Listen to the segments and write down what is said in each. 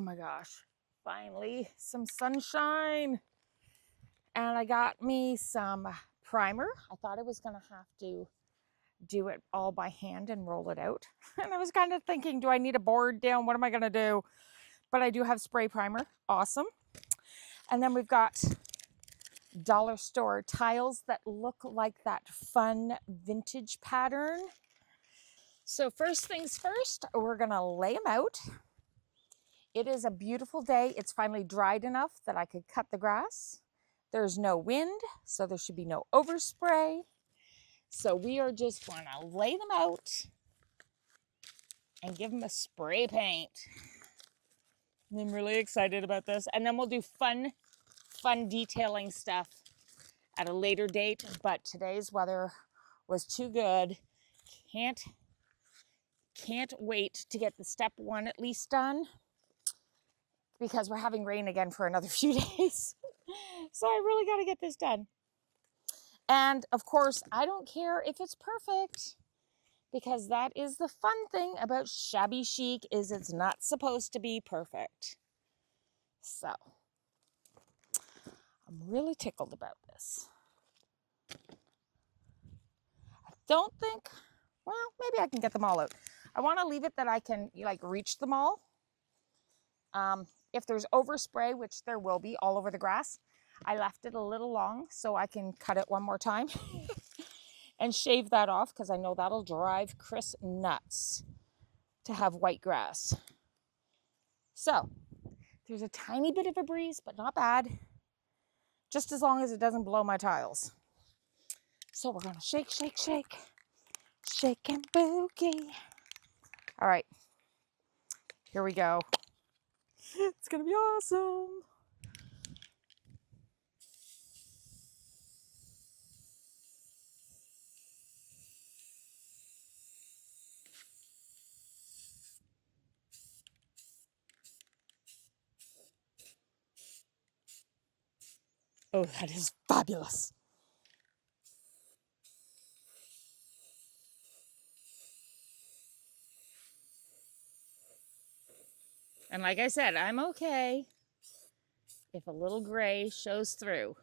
Oh my gosh, finally some sunshine. And I got me some primer. I thought I was gonna have to do it all by hand and roll it out. And I was kind of thinking, do I need a board down? What am I gonna do? But I do have spray primer, awesome. And then we've got dollar store tiles that look like that fun vintage pattern. So first things first, we're gonna lay them out. It is a beautiful day. It's finally dried enough that I could cut the grass. There's no wind, so there should be no overspray. So we are just going to lay them out and give them a spray paint. I'm really excited about this. And then we'll do fun detailing stuff at a later date. But today's weather was too good. Can't wait to get the step one at least done, because we're having rain again for another few days. So I really got to get this done. And of course, I don't care if it's perfect, because that is the fun thing about shabby chic, is it's not supposed to be perfect. So I'm really tickled about this. I don't think, well, maybe I can get them all out. I want to leave it that I can like reach them all. If there's overspray, which there will be all over the grass, I left it a little long so I can cut it one more time and shave that off, because I know that'll drive Chris nuts to have white grass. So there's a tiny bit of a breeze, but not bad, just as long as it doesn't blow my tiles. So we're gonna shake, shake, shake, shake and boogie. All right, here we go. It's gonna be awesome. Oh, that is fabulous. And like I said, I'm okay if a little gray shows through.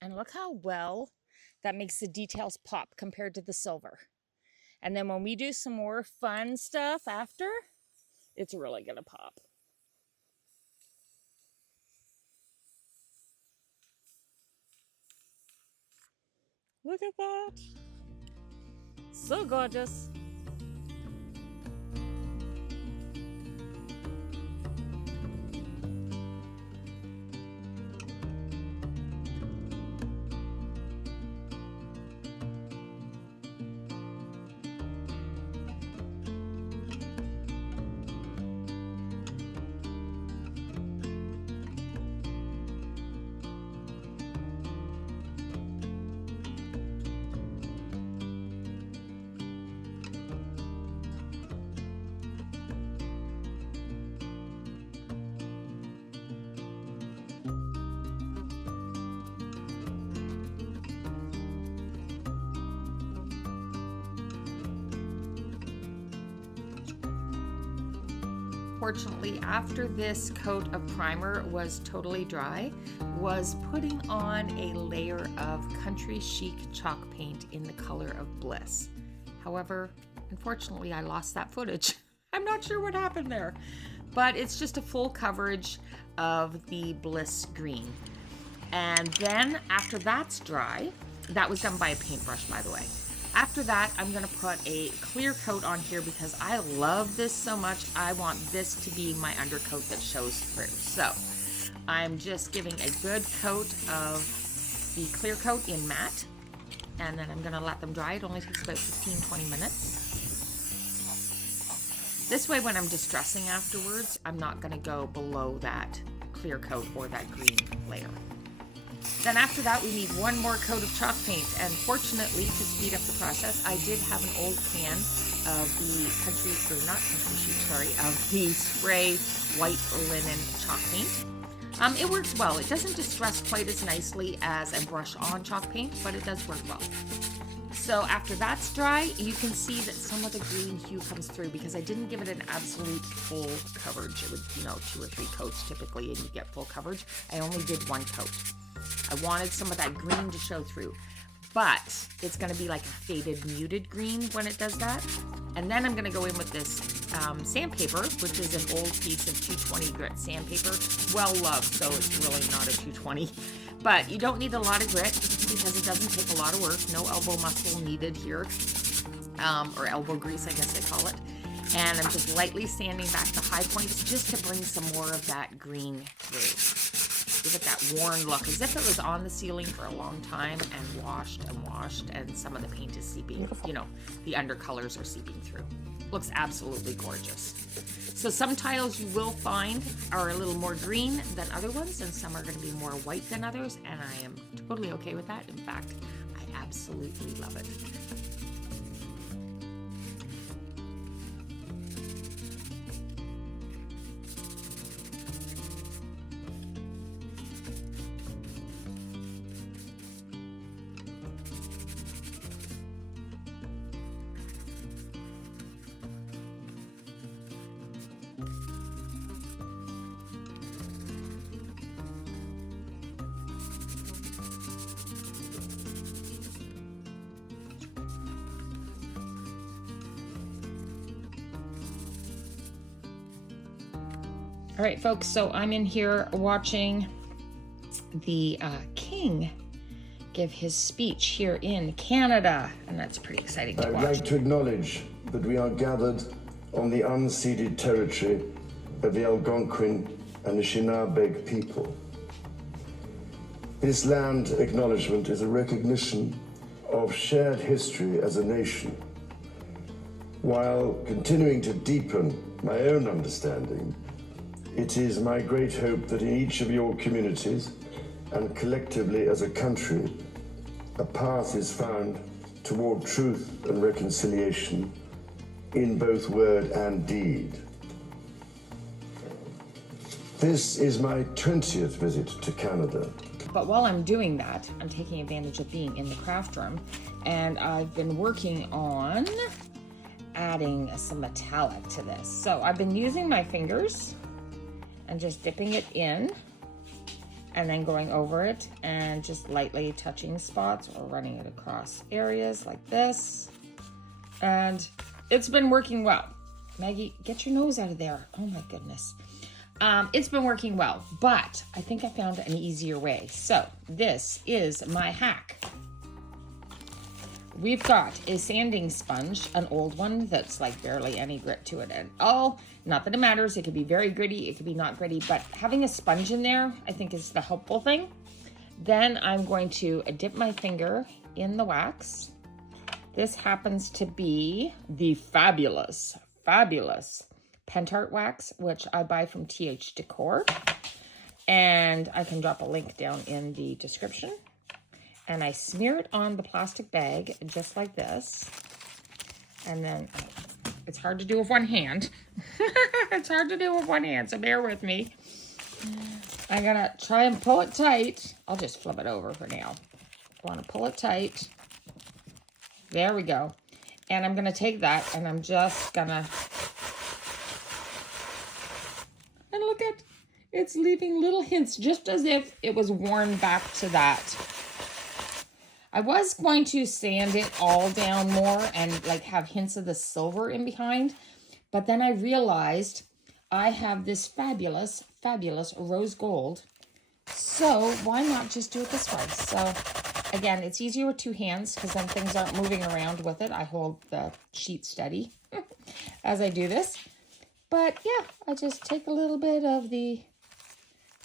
And look how well that makes the details pop compared to the silver. And then when we do some more fun stuff after, it's really gonna pop. Look at that. So gorgeous. Fortunately, after this coat of primer was totally dry, was putting on a layer of Country Chic chalk paint in the color of Bliss. However, unfortunately, I lost that footage. I'm not sure what happened there, but it's just a full coverage of the Bliss green. And then after that's dry, that was done by a paintbrush, by the way. After that, I'm gonna put a clear coat on here because I love this so much. I want this to be my undercoat that shows through. So I'm just giving a good coat of the clear coat in matte, and then I'm gonna let them dry. It only takes about 15-20 minutes. This way, when I'm distressing afterwards, I'm not gonna go below that clear coat or that green layer. Then after that, we need one more coat of chalk paint. And fortunately, to speed up the process, I did have an old can of the of the spray white linen chalk paint. It works well. It doesn't distress quite as nicely as a brush-on chalk paint, but it does work well. So after that's dry, you can see that some of the green hue comes through because I didn't give it an absolute full coverage. It would, 2 or 3 coats typically, and you get full coverage. I only did 1 coat. I wanted some of that green to show through, but it's going to be like a faded, muted green when it does that. And then I'm going to go in with this sandpaper, which is an old piece of 220 grit sandpaper. Well loved, so it's really not a 220. But you don't need a lot of grit because it doesn't take a lot of work. No elbow muscle needed here, or elbow grease, I guess they call it. And I'm just lightly sanding back the high points just to bring some more of that green through. Give it that worn look, as if it was on the ceiling for a long time and washed, and some of the paint is seeping, the undercolors are seeping through. Looks absolutely gorgeous. So some tiles you will find are a little more green than other ones, and some are going to be more white than others, and I am totally okay with that. In fact, I absolutely love it. All right, folks, so I'm in here watching the King give his speech here in Canada, and that's pretty exciting to watch. I'd like to acknowledge that we are gathered on the unceded territory of the Algonquin and Anishinaabe people. This land acknowledgement is a recognition of shared history as a nation, while continuing to deepen my own understanding. It is my great hope that in each of your communities and collectively as a country, a path is found toward truth and reconciliation in both word and deed. This is my 20th visit to Canada. But while I'm doing that, I'm taking advantage of being in the craft room, and I've been working on adding some metallic to this. So I've been using my fingers and just dipping it in and then going over it and just lightly touching spots or running it across areas like this. And it's been working well. Maggie, get your nose out of there. Oh my goodness. It's been working well, but I think I found an easier way. So this is my hack. We've got a sanding sponge, an old one that's like barely any grit to it at all. Not that it matters. It could be very gritty. It could be not gritty, but having a sponge in there, I think, is the helpful thing. Then I'm going to dip my finger in the wax. This happens to be the fabulous Pentart wax, which I buy from TH Decor. And I can drop a link down in the description. And I smear it on the plastic bag just like this. And then it's hard to do with one hand. It's hard to do with one hand, so bear with me. I'm gonna try and pull it tight. I'll just flip it over for now. I wanna pull it tight. There we go. And I'm gonna take that and I'm just gonna, and look at, it's leaving little hints just as if it was worn back to that. I was going to sand it all down more and like have hints of the silver in behind, but then I realized I have this fabulous rose gold. So why not just do it this way? So again, it's easier with 2 hands because then things aren't moving around with it. I hold the sheet steady as I do this. But yeah, I just take a little bit of the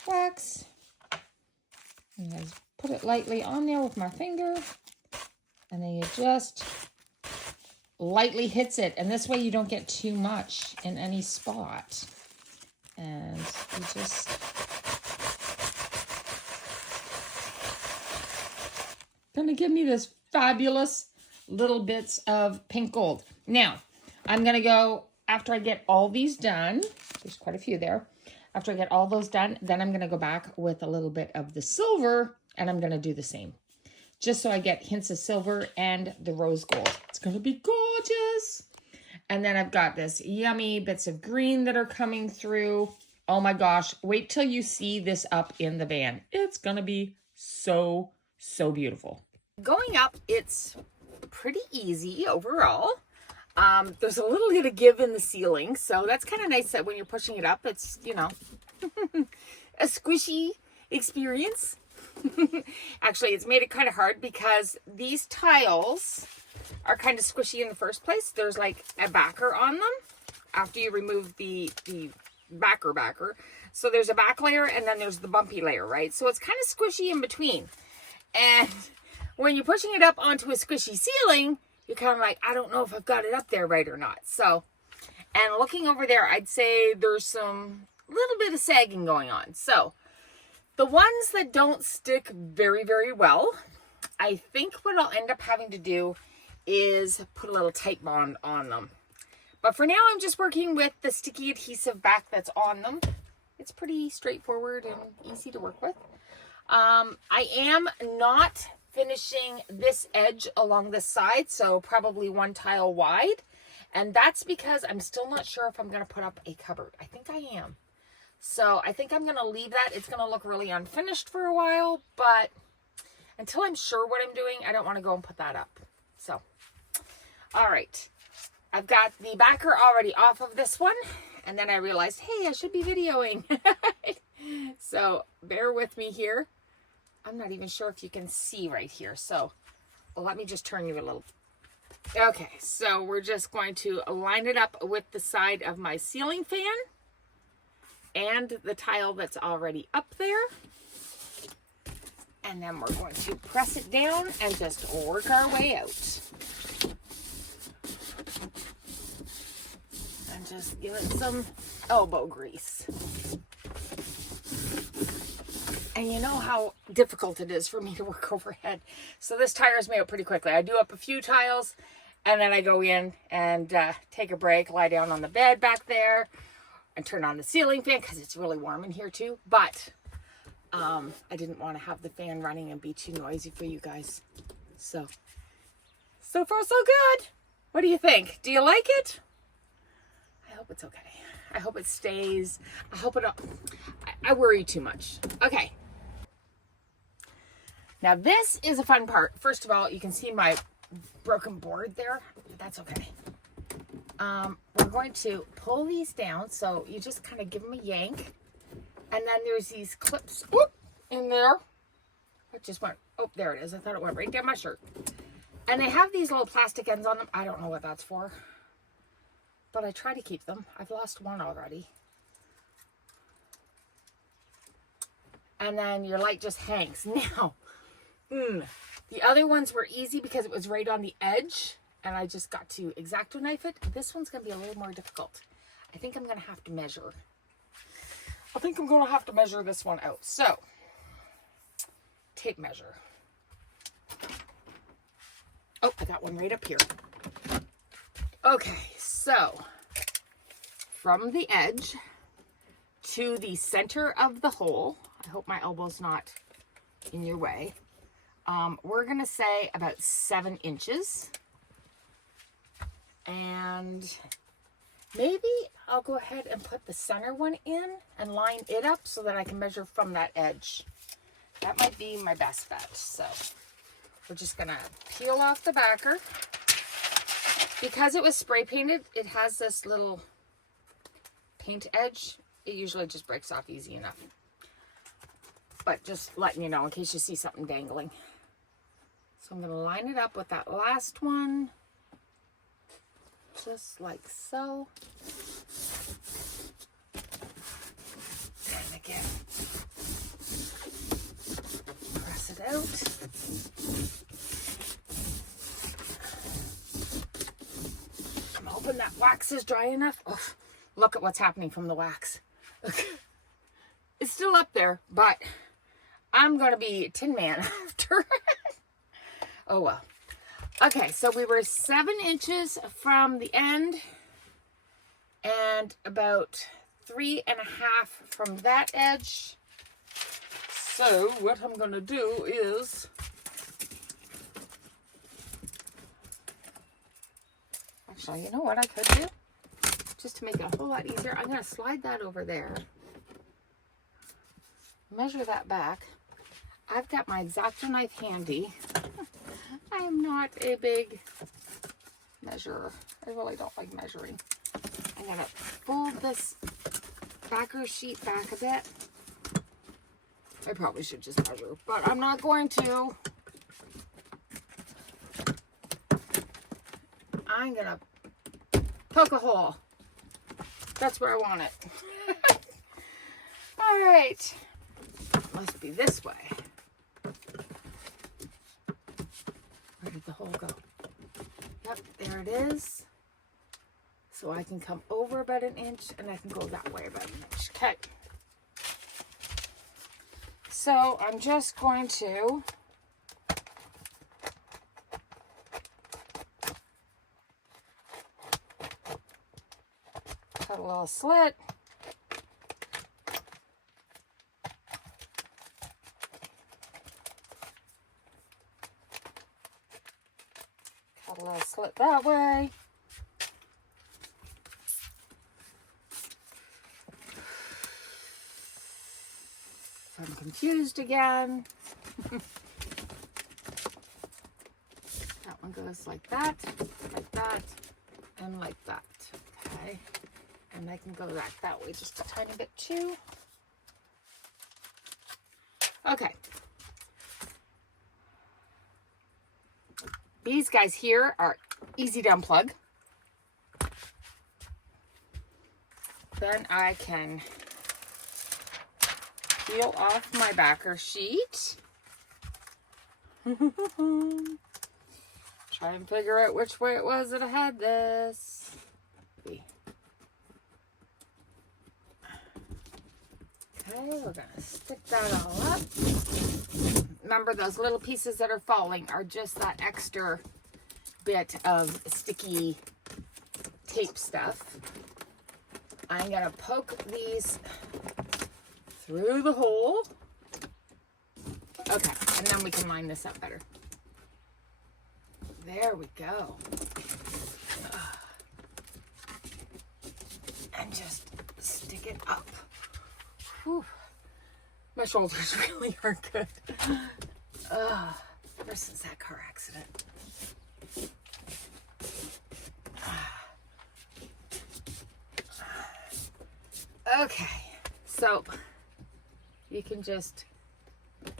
wax and I put it lightly on there with my finger, and then you just lightly hits it, and this way you don't get too much in any spot. And you just to give me this fabulous little bits of pink gold. Now, I'm going to go, after I get all these done, there's quite a few there. After I get all those done, then I'm going to go back with a little bit of the silver, and I'm going to do the same. Just so I get hints of silver and the rose gold. It's going to be gorgeous. And then I've got this yummy bits of green that are coming through. Oh my gosh, wait till you see this up in the van. It's going to be so, so beautiful. Going up, it's pretty easy overall. There's a little bit of give in the ceiling, so that's kind of nice that when you're pushing it up, it's, you know, a squishy experience. Actually, it's made it kind of hard because these tiles are kind of squishy in the first place. There's like a backer on them after you remove the backer. So there's a back layer and then there's the bumpy layer, right? So it's kind of squishy in between. And when you're pushing it up onto a squishy ceiling, you're kind of like, I don't know if I've got it up there right or not. So, and looking over there, I'd say there's some little bit of sagging going on. So the ones that don't stick very, very well, I think what I'll end up having to do is put a little tight bond on them. But for now, I'm just working with the sticky adhesive back that's on them. It's pretty straightforward and easy to work with. I am not finishing this edge along the side, so probably one tile wide. And that's because I'm still not sure if I'm going to put up a cupboard. I think I am. So I think I'm going to leave that. It's going to look really unfinished for a while, but until I'm sure what I'm doing, I don't want to go and put that up. So, all right. I've got the backer already off of this one, and then I realized, hey, I should be videoing. So bear with me here. I'm not even sure if you can see right here. So let me just turn you a little. Okay, so we're just going to line it up with the side of my ceiling fan and the tile that's already up there. And then we're going to press it down and just work our way out. And just give it some elbow grease. And you know how difficult it is for me to work overhead. So this tires me out pretty quickly. I do up a few tiles and then I go in and take a break, lie down on the bed back there and turn on the ceiling fan because it's really warm in here too. But I didn't want to have the fan running and be too noisy for you guys. So far so good. What do you think? Do you like it? I hope it's okay. I hope it stays. I hope it, I worry too much. Okay. Now this is a fun part. First of all, you can see my broken board there. That's okay. We're going to pull these down. So you just kind of give them a yank. And then there's these clips whoop, in there. It just went, oh, there it is. I thought it went right down my shirt. And they have these little plastic ends on them. I don't know what that's for. But I try to keep them. I've lost one already. And then your light just hangs. Now, the other ones were easy because it was right on the edge. And I just got to X-Acto knife it. This one's going to be a little more difficult. I think I'm going to have to measure. I think I'm going to have to measure this one out. So, tape measure. Oh, I got one right up here. Okay, so from the edge to the center of the hole, I hope my elbow's not in your way, we're going to say about 7 inches. And maybe I'll go ahead and put the center one in and line it up so that I can measure from that edge. That might be my best bet. So we're just going to peel off the backer. Because it was spray painted, it has this little paint edge. It usually just breaks off easy enough. But just letting you know in case you see something dangling. So I'm going to line it up with that last one. Just like so. And again, press it out. I'm hoping that wax is dry enough. Oh, look at what's happening from the wax. It's still up there, but I'm going to be Tin Man after. Oh well. Okay, so we were 7 inches from the end and about 3.5 from that edge. So what I'm going to do is actually, you know what I could do? Just to make it a whole lot easier, I'm going to slide that over there. Measure that back. I've got my X-Acto knife handy. I am not a big measurer. I really don't like measuring. I'm going to fold this backer sheet back a bit. I probably should just measure, but I'm not going to. I'm going to poke a hole. That's where I want it. All right. Must be this way. Where did the hole go? Yep, there it is. So I can come over about 1 inch and I can go that way about 1 inch. Okay. So I'm just going to cut a little slit. Cut a little slit that way. I'm confused again. That one goes like that, and like that. Okay. And I can go that way just a tiny bit too. Okay. These guys here are easy to unplug. Then I can peel off my backer sheet. Try and figure out which way it was that I had this. Okay, we're gonna stick that all up. Remember, those little pieces that are falling are just that extra bit of sticky tape stuff. I'm gonna poke these through the hole. Okay, and then we can line this up better. There we go. And just stick it up. Whew. My shoulders really aren't good. Ever since that car accident. Okay, so you can just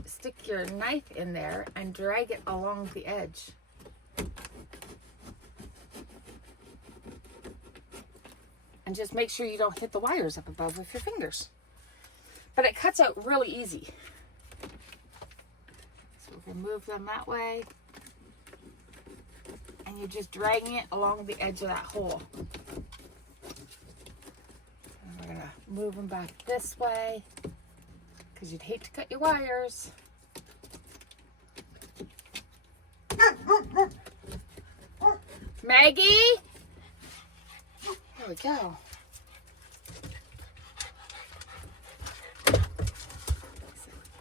stick your knife in there and drag it along the edge. And just make sure you don't hit the wires up above with your fingers. But it cuts out really easy. So we're going to move them that way. And you're just dragging it along the edge of that hole. And we're going to move them back this way, because you'd hate to cut your wires. Maggie? There we go.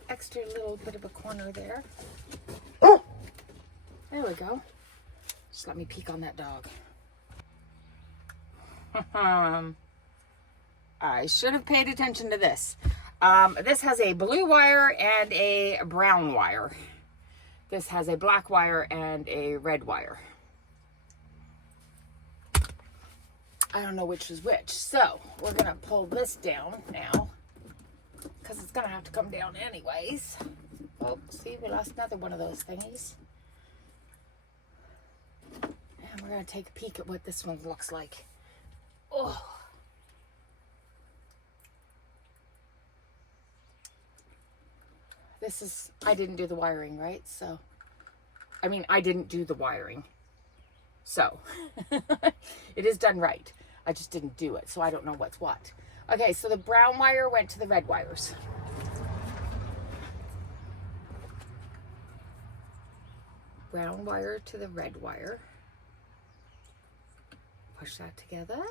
Extra little bit of a corner there. There we go. Just let me peek on that dog. I should have paid attention to this. This has a blue wire and a brown wire. This has a black wire and a red wire. I don't know which is which. So we're gonna pull this down now, because it's gonna have to come down anyways. Oh, see, we lost another one of those thingies. And we're gonna take a peek at what this one looks like. Oh. This is, I didn't do the wiring, right? So, I mean, I didn't do the wiring. So, it is done right. I just didn't do it, so I don't know what's what. Okay, so the brown wire went to the red wires. brown wire to the red wire. Push that together.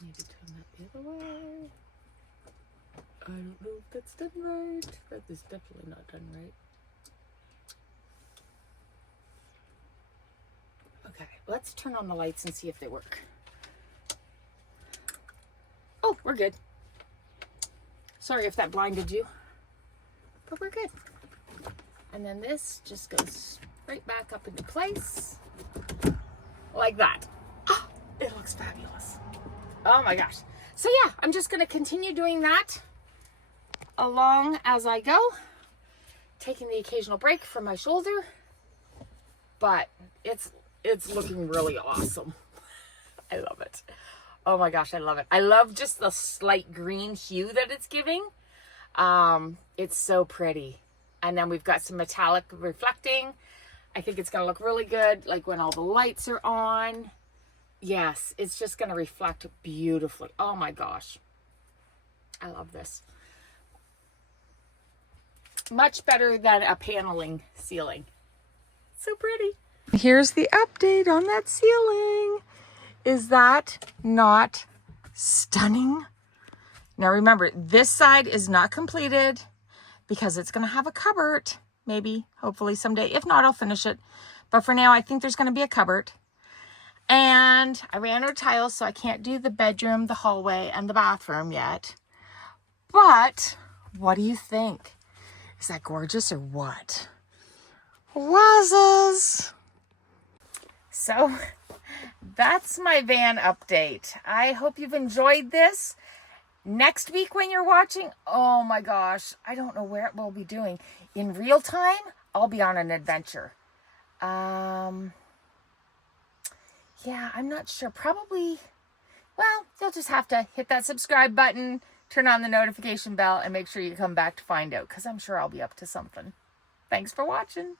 Maybe turn that the other way. I don't know if that's done right. That is definitely not done right. Okay, let's turn on the lights and see if they work. Oh, we're good. Sorry if that blinded you, but we're good. And then this just goes right back up into place like that. Oh, it looks fabulous. Oh my gosh. So yeah, I'm just going to continue doing that along as I go, taking the occasional break from my shoulder, but it's looking really awesome. I love it. Oh my gosh, I love it. I love just the slight green hue that it's giving. It's so pretty. And then we've got some metallic reflecting. I think it's going to look really good, like when all the lights are on. Yes, it's just going to reflect beautifully. Oh my gosh. I love this. Much better than a paneling ceiling. So pretty. Here's the update on that ceiling. Is that not stunning? Now remember, this side is not completed because it's going to have a cupboard. Maybe, hopefully someday. If not, I'll finish it. But for now, I think there's going to be a cupboard. And I ran out of tiles, so I can't do the bedroom, the hallway, and the bathroom yet. But what do you think? Is that gorgeous or what? Wowzers! So that's my van update. I hope you've enjoyed this. Next week when you're watching, oh my gosh, I don't know where we'll be doing. In real time, I'll be on an adventure. Yeah, I'm not sure. Probably, well, you'll just have to hit that subscribe button, turn on the notification bell, and make sure you come back to find out, because I'm sure I'll be up to something. Thanks for watching.